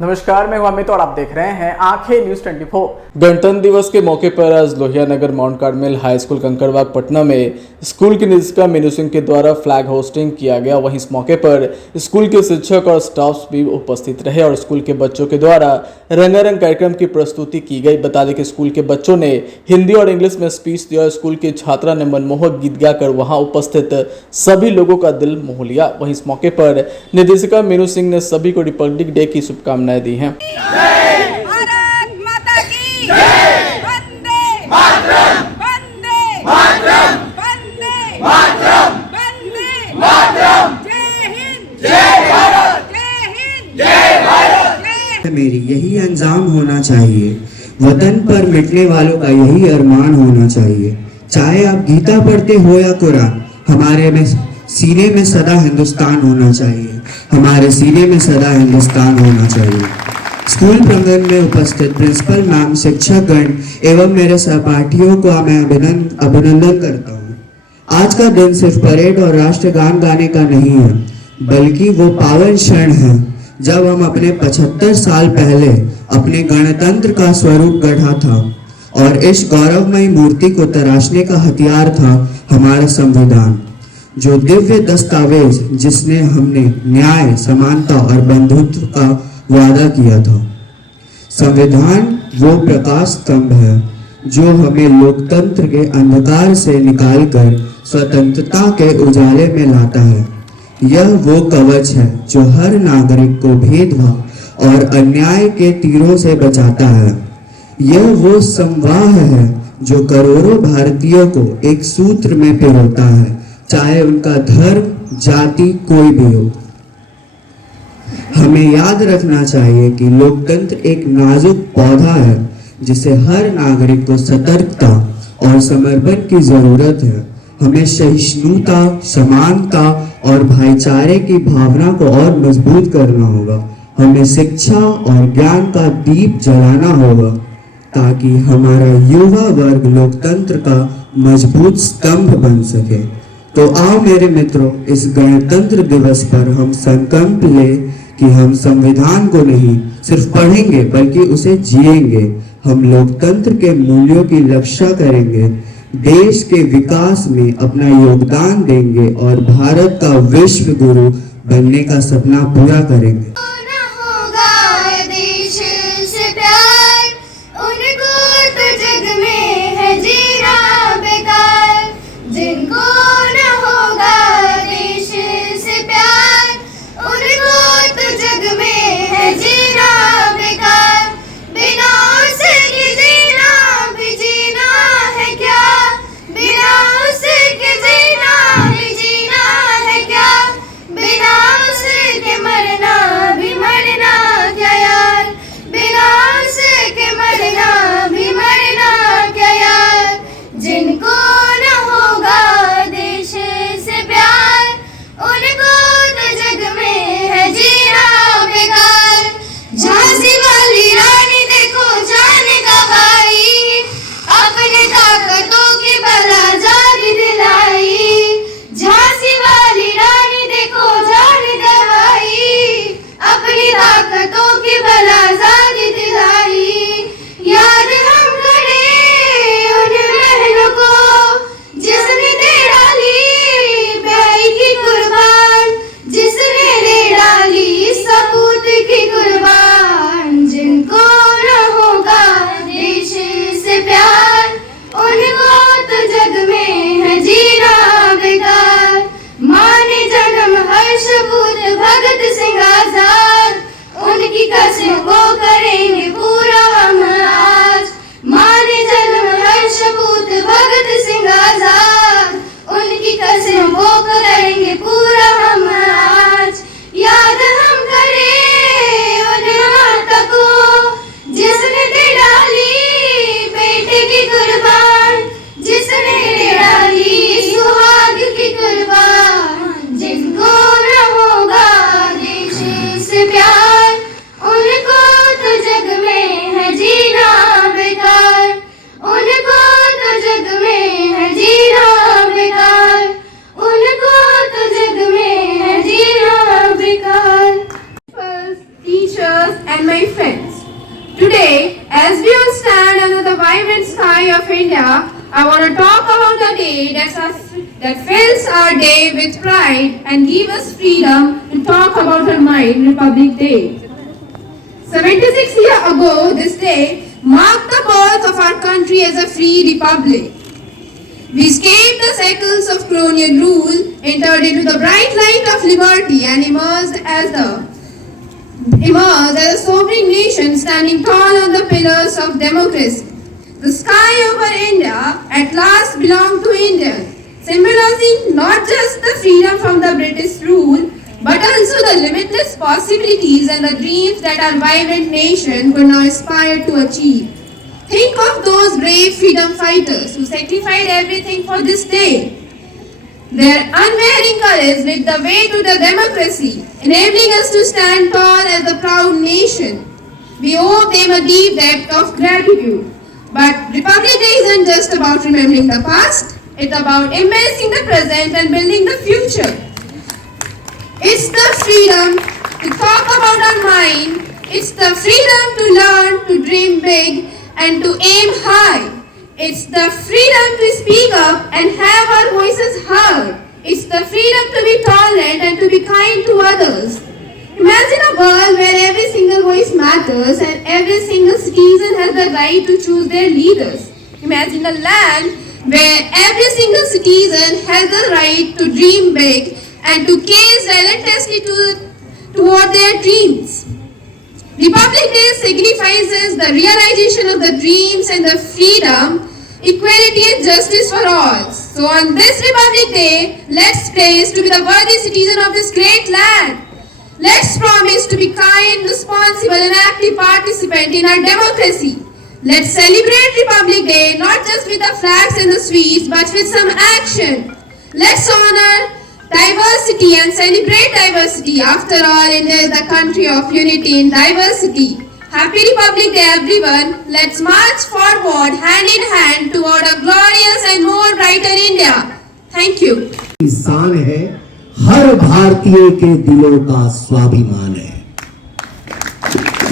नमस्कार, मैं हूं अमित और आप देख रहे हैं आंखें न्यूज 24। गणतंत्र दिवस के मौके पर आज Lohia Nagar Mount Carmel High School Kankarbagh Patna में स्कूल की निदेशिका मीनू सिंह के द्वारा फ्लैग होस्टिंग किया गया। वहीं इस मौके पर स्कूल के शिक्षक और स्टाफ भी उपस्थित रहे और स्कूल के बच्चों के द्वारा रंगारंग कार्यक्रम की प्रस्तुति की गई। बता दें कि स्कूल के बच्चों ने हिंदी और इंग्लिश में स्पीच दिया। स्कूल की छात्रा ने मनमोहक गीत गाकर वहां उपस्थित सभी लोगों का दिल मोह लिया। वहीं इस मौके पर निदेशिका मीनू सिंह ने सभी को रिपब्लिक डे की शुभकामनाएं दी हैं। भारत माता की जय। वंदे मातरम, वंदे मातरम, वंदे मातरम, वंदे मातरम। जय हिंद, जय भारत, जय हिंद, जय भारत। मेरी यही अंजाम होना चाहिए, वतन पर मिटने वालों का यही अरमान होना चाहिए। चाहे आप गीता पढ़ते हो या कुरान, हमारे में सीने में सदा हिंदुस्तान होना चाहिए, हमारे सीने में सदा हिंदुस्तान होना चाहिए। स्कूल प्रांगण में उपस्थित प्रिंसिपल मैम, शिक्षकगण एवं मेरे सहपाठियों को मैं अभिनंदन करता हूँ। आज का दिन सिर्फ परेड और राष्ट्रगान गाने का नहीं है, बल्कि वो पावन क्षण है जब हम अपने 75 साल पहले अपने गणतंत्र का स्वरूप गढ़ा था और इस गौरवमयी मूर्ति को तराशने का हथियार था हमारा संविधान, जो दिव्य दस्तावेज जिसने हमने न्याय, समानता और बंधुत्व का वादा किया था। संविधान वो प्रकाश स्तंभ है जो हमें लोकतंत्र के अंधकार से निकालकर स्वतंत्रता के उजाले में लाता है। यह वो कवच है जो हर नागरिक को भेदभाव और अन्याय के तीरों से बचाता है। यह वो संवाह है जो करोड़ों भारतीयों को एक सूत्र में पिरोता है, चाहे उनका धर्म, जाति कोई भी हो। हमें याद रखना चाहिए कि लोकतंत्र एक नाजुक पौधा है जिसे हर नागरिक को सतर्कता और समर्पण की जरूरत है। हमें सहिष्णुता, समानता और भाईचारे की भावना को और मजबूत करना होगा। हमें शिक्षा और ज्ञान का दीप जलाना होगा ताकि हमारा युवा वर्ग लोकतंत्र का मजबूत स्तंभ बन सके। तो आओ मेरे मित्रों, इस गणतंत्र दिवस पर हम संकल्प लें कि हम संविधान को नहीं सिर्फ पढ़ेंगे बल्कि उसे जिएंगे। हम लोकतंत्र के मूल्यों की रक्षा करेंगे, देश के विकास में अपना योगदान देंगे और भारत का विश्व गुरु बनने का सपना पूरा करेंगे। पूरा हम आज याद हम करें and my friends. Today, as we all stand under the vibrant sky of India, I want to talk about a day that fills our day with pride and gives us freedom to talk about our mind, Republic Day. 76 years ago, this day marked the birth of our country as a free republic. We escaped the cycles of colonial rule, entered into the bright light of liberty, and emerged as a sovereign nation standing tall on the pillars of democracy. The sky over India at last belonged to Indians, symbolizing not just the freedom from the British rule, but also the limitless possibilities and the dreams that our vibrant nation could now aspire to achieve. Think of those brave freedom fighters who sacrificed everything for this day. Their unwavering courage lit the way to the democracy, enabling us to stand tall as a proud nation. We owe them a deep debt of gratitude. But Republic Day isn't just about remembering the past, it's about embracing the present and building the future. It's the freedom to talk about our mind, it's the freedom to learn, to dream big, and to aim high. It's the freedom to speak up and have our voices heard. It's the freedom to be tolerant and to be kind to others. Imagine a world where every single voice matters and every single citizen has the right to choose their leaders. Imagine a land where every single citizen has the right to dream big and to gaze relentlessly toward their dreams. Republic Day signifies the realization of the dreams and the freedom, equality and justice for all. So on this Republic Day, let's pledge to be the worthy citizen of this great land. Let's promise to be kind, responsible and active participant in our democracy. Let's celebrate Republic Day not just with the flags and the sweets, but with some action. Let's honor diversity and celebrate diversity. After all, India is the country of unity in diversity. Happy Republic Day everyone. Let's march forward hand in hand toward a glorious and more brighter India. Thank you. किसान है, हर भारतीय के दिलों का स्वाभिमान है।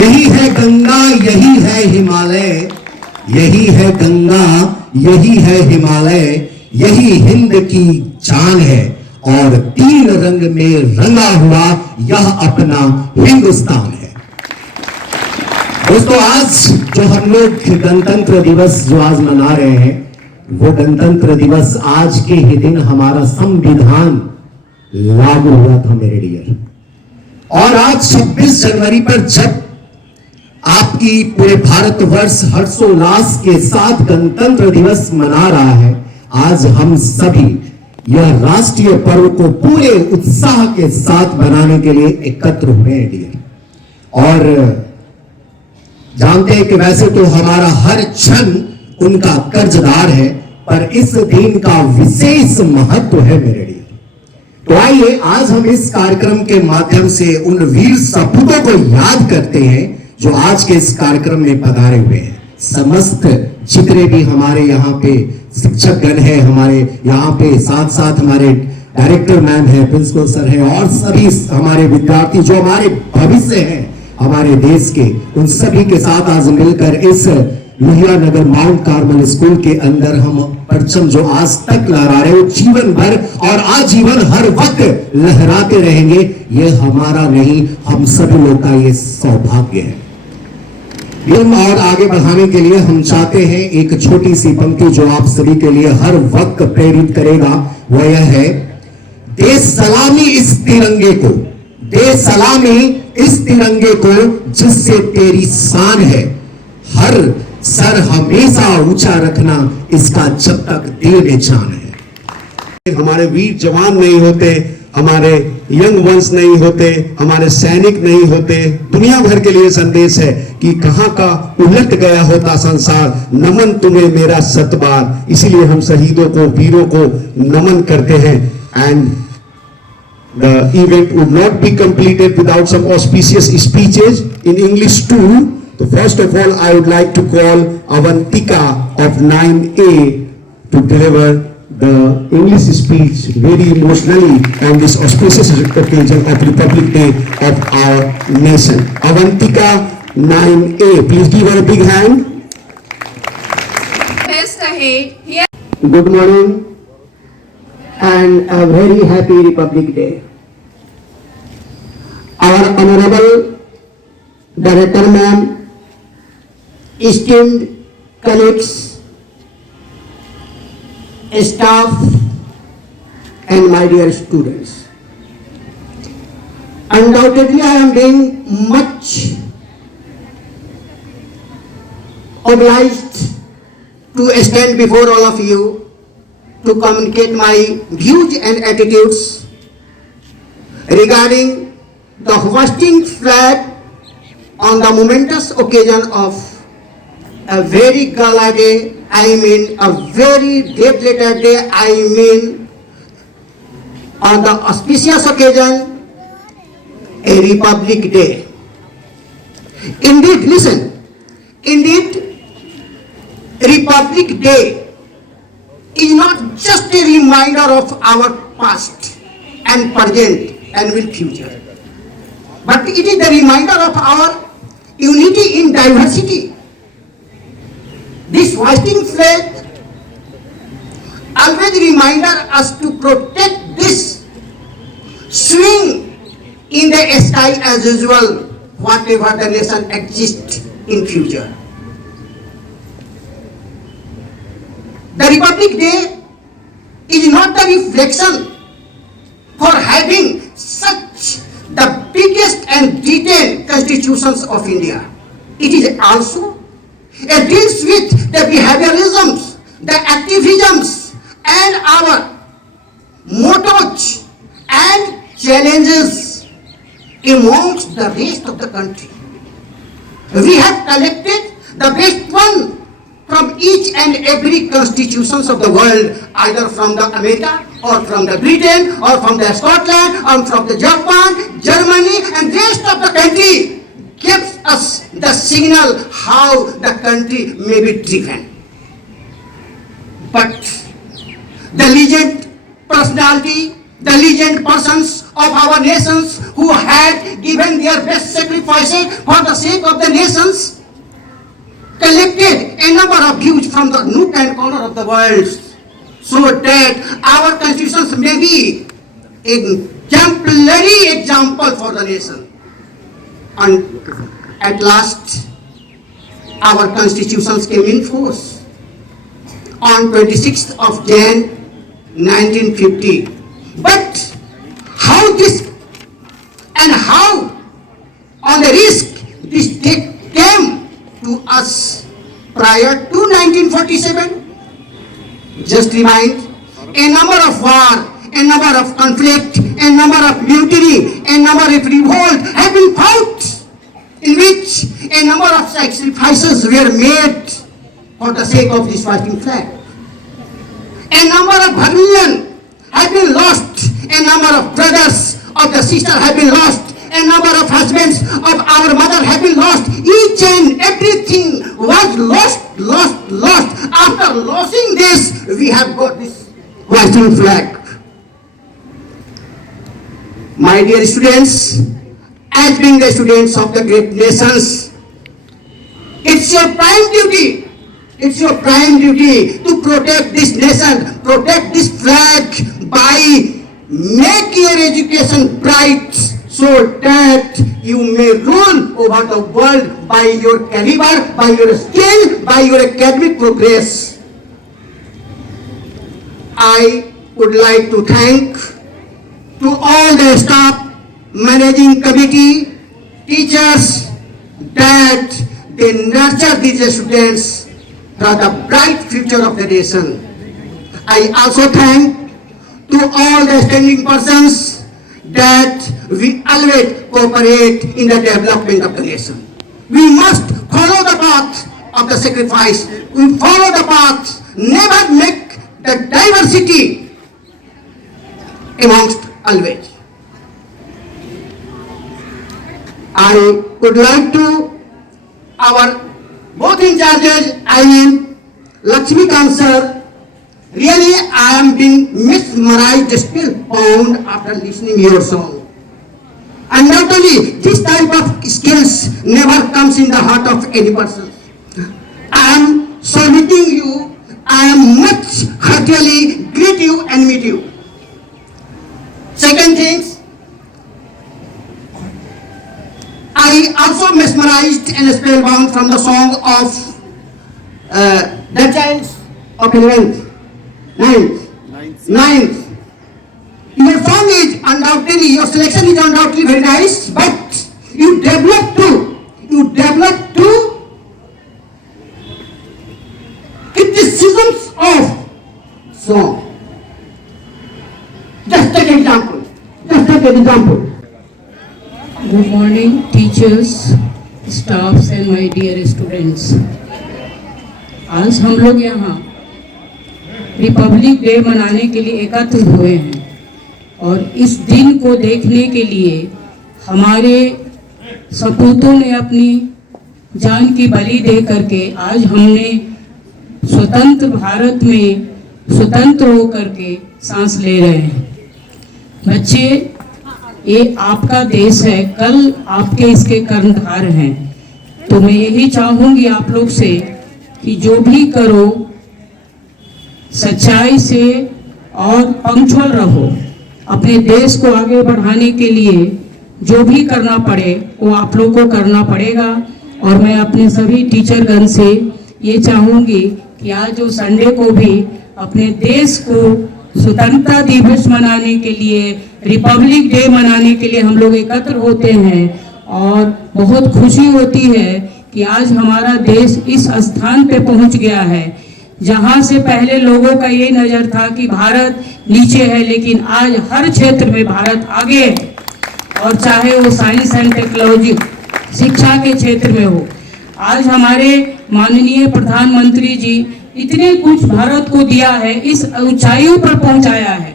यही है गंगा, यही है हिमालय, यही है गंगा, यही है हिमालय, यही हिंद की जान है और तीन रंग में रंगा हुआ यह अपना हिंदुस्तान है। दोस्तों, आज जो हम लोग गणतंत्र दिवस जो आज मना रहे हैं, वो गणतंत्र दिवस आज के ही दिन हमारा संविधान लागू हुआ था मेरे डियर। और आज 26 जनवरी पर जब आपकी पूरे भारतवर्ष हर्षोल्लास के साथ गणतंत्र दिवस मना रहा है, आज हम सभी यह राष्ट्रीय पर्व को पूरे उत्साह के साथ मनाने के लिए एकत्र हुए हैं डियर। और जानते हैं कि वैसे तो हमारा हर क्षण उनका कर्जदार है, पर इस दिन का विशेष महत्व है मेरे लिए। तो आइए आज हम इस कार्यक्रम के माध्यम से उन वीर सपूतों को याद करते हैं जो आज के इस कार्यक्रम में पधारे हुए हैं। समस्त जितने भी हमारे यहाँ पे शिक्षक गण है, हमारे यहाँ पे साथ साथ हमारे डायरेक्टर मैम है, प्रिंसिपल सर है और सभी हमारे विद्यार्थी जो हमारे भविष्य हैं हमारे देश के, उन सभी के साथ आज मिलकर इस Lohia Nagar mount Carmel school के अंदर हम परचम जो आज तक लहरा रहे हो, जीवन भर और आजीवन हर वक्त लहराते रहेंगे। ये हमारा नहीं, हम सभी लोग का ये सौभाग्य है। और आगे बढ़ाने के लिए हम चाहते हैं एक छोटी सी पंक्ति जो आप सभी के लिए हर वक्त प्रेरित करेगा, वह यह है, दे सलामी इस तिरंगे को, दे सलामी इस तिरंगे को जिससे तेरी शान है, हर सर हमेशा ऊंचा रखना इसका जब तक दिल में जान है। हमारे वीर जवान नहीं होते, हमारे यंग वंस नहीं होते, हमारे सैनिक नहीं होते, दुनिया भर के लिए संदेश है कि कहां का उलट गया होता संसार, नमन तुम्हें मेरा सतबार। इसीलिए हम शहीदों को, वीरों को नमन करते हैं। And the event would not be completed without some auspicious speeches in English too. So first of all, I would like to call Avantika of 9A to deliver the English speech very emotionally on this auspicious occasion of Republic Day of our nation. Avantika, 9A. Please give her a big hand. Best ahead. Here Good morning and a very happy Republic Day. Our Honorable Director Ma'am, esteemed colleagues, staff and my dear students. Undoubtedly I am being much obliged to stand before all of you to communicate my views and attitudes regarding the hoisting flag on the momentous occasion of a very gala day, a very dead letter day, on the auspicious occasion, a Republic Day. Indeed, listen, Republic Day is not just a reminder of our past and present and will future, but it is the reminder of our unity in diversity. This hoisting flag always reminds us to protect this swing in the sky as usual, whatever the nation exists in future. The Republic Day is not the reflection for having such the biggest and detailed constitutions of India. It is also it deals with the behavioralisms, the activisms, and our mottos and challenges amongst the rest of the country. We have collected the best one from each and every constitutions of the world, either from the America or from the Britain or from the Scotland or from the Japan, Germany, and rest of the country gives us the signal how the country may be driven. But the legend personality, the legend persons of our nations who had given their best sacrifices for the sake of the nations collected a number of views from the nook and corner of the world so that our constitutions may be an exemplary example for the nation. And at last, our constitutions came in force on 26th of Jan 1950. But how this and how on the risk this day came to us prior to 1947? Just remind, a number of war, a number of conflict, a number of mutiny, a number of revolt have been fought, in which a number of sacrifices were made for the sake of this hoisting flag. A number of vermilion have been lost, a number of brothers of the sister have been lost, a number of husbands of our mother have been lost. Each and everything was lost. After losing this, we have got this hoisting flag. My dear students, as being the students of the great nations, it's your prime duty to protect this nation, protect this flag by making your education bright so that you may rule over the world by your caliber, by your skill, by your academic progress. I would like to thank to all the staff, managing committee, teachers, that they nurture these students for the bright future of the nation. I also thank to all the standing persons that we always cooperate in the development of the nation. We must follow the path of the sacrifice. We follow the path, never make the diversity amongst always. I would like to our both in charges, Lakshmikant sir, really I am being mesmerized, spellbound after listening your song. And not only this type of skills never comes in the heart of any person. I am saluting you. I am much heartily greet you and meet you. Second things, I also mesmerized and spellbound from the song of the childs of 11th, 9th. Your song is undoubtedly, your selection is undoubtedly very nice, but you develop to criticisms of song. Just take example. Good morning, teachers, staffs and my dear students. आज हम लोग यहाँ Republic day मनाने के लिए एकत्र हुए हैं और इस दिन को देखने के लिए हमारे सपूतों ने अपनी जान की बलि दे करके आज हमने स्वतंत्र भारत में स्वतंत्र होकर के सांस ले रहे हैं। बच्चे, ये आपका देश है, कल आपके इसके कर्णधार हैं। तो मैं यही चाहूँगी आप लोग से कि जो भी करो सच्चाई से और पंक्चुअल रहो। अपने देश को आगे बढ़ाने के लिए जो भी करना पड़े वो आप लोग को करना पड़ेगा। और मैं अपने सभी टीचरगण से ये चाहूँगी कि आज जो संडे को भी अपने देश को स्वतंत्रता दिवस मनाने के लिए, रिपब्लिक डे मनाने के लिए हम लोग एकत्र होते हैं और बहुत खुशी होती है कि आज हमारा देश इस स्थान पे पहुंच गया है जहां से पहले लोगों का ये नज़र था कि भारत नीचे है, लेकिन आज हर क्षेत्र में भारत आगे है। और चाहे वो साइंस एंड टेक्नोलॉजी, शिक्षा के क्षेत्र में हो। आज हमारे माननीय प्रधानमंत्री जी इतने कुछ भारत को दिया है, इस ऊंचाइयों पर पहुंचाया है।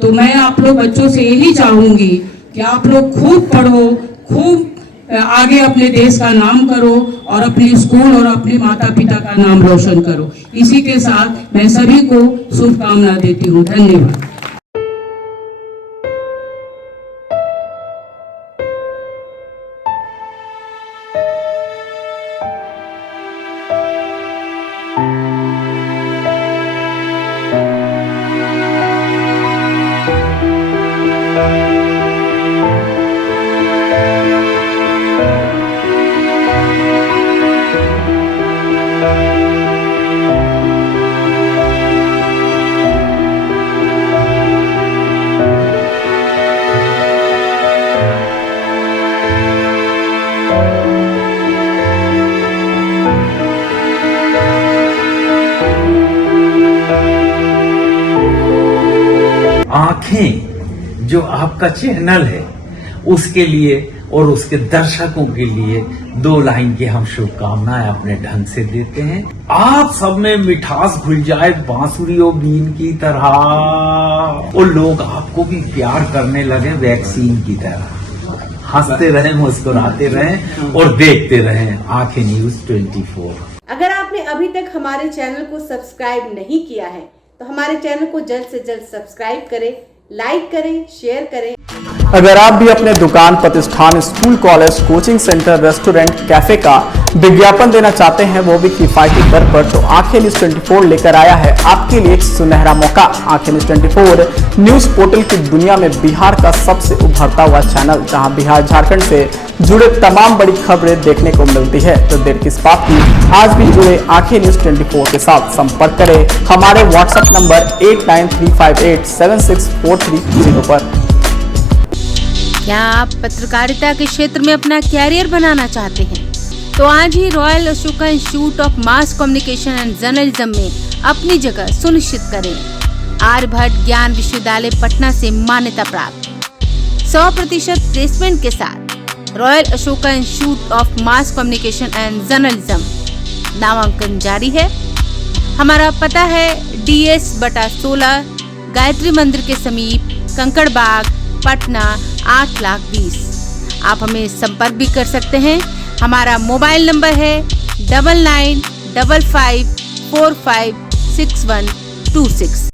तो मैं आप लोग बच्चों से यही चाहूँगी कि आप लोग खूब पढ़ो, खूब आगे अपने देश का नाम करो और अपने स्कूल और अपने माता पिता का नाम रोशन करो। इसी के साथ मैं सभी को शुभकामना देती हूँ। धन्यवाद। आंखें जो आपका चैनल है उसके लिए और उसके दर्शकों के लिए 2 लाइन की हम शुभकामनाएं अपने ढंग से देते हैं। आप सब में मिठास घुल जाए बांसुरी और बीन की तरह और लोग आपको भी प्यार करने लगे वैक्सीन की तरह। हंसते रहें, मुस्कुराते रहें और देखते रहें आंखें न्यूज 24। अगर आपने अभी तक हमारे चैनल को सब्सक्राइब नहीं किया है तो हमारे चैनल को जल्द से जल्द सब्सक्राइब करें, लाइक करें, शेयर करें। अगर आप भी अपने दुकान, प्रतिष्ठान, school, college, coaching centre, restaurant, cafe का विज्ञापन देना चाहते हैं, वो भी किफायती दर पर, तो आंखें न्यूज 24 लेकर आया है आपके लिए एक सुनहरा मौका। आंखें न्यूज 24 न्यूज पोर्टल की दुनिया में बिहार का सबसे उभरता हुआ चैनल, जहां बिहार झारखंड से जुड़े तमाम बड़ी खबरें देखने को मिलती है। तो देर किस बात की, आज भी जुड़े आंखें न्यूज 24 के साथ संपर्क करें हमारे व्हाट्सएप नंबर 8935876430 पर। क्या आप पत्रकारिता के क्षेत्र में अपना कैरियर बनाना चाहते हैं? तो आज ही Royal Ashoka Institute of Mass Communication and Journalism में अपनी जगह सुनिश्चित करें। आर्यभट्ट ज्ञान विश्वविद्यालय पटना से मान्यता प्राप्त 100% प्लेसमेंट के साथ royal Ashoka Institute of Mass Communication and journalism नामांकन जारी है। हमारा पता है DS/16 गायत्री मंदिर के समीप, कंकड़ बाग, पटना 8,20,000। आप हमें संपर्क भी कर सकते हैं। हमारा मोबाइल नंबर है 9955456126।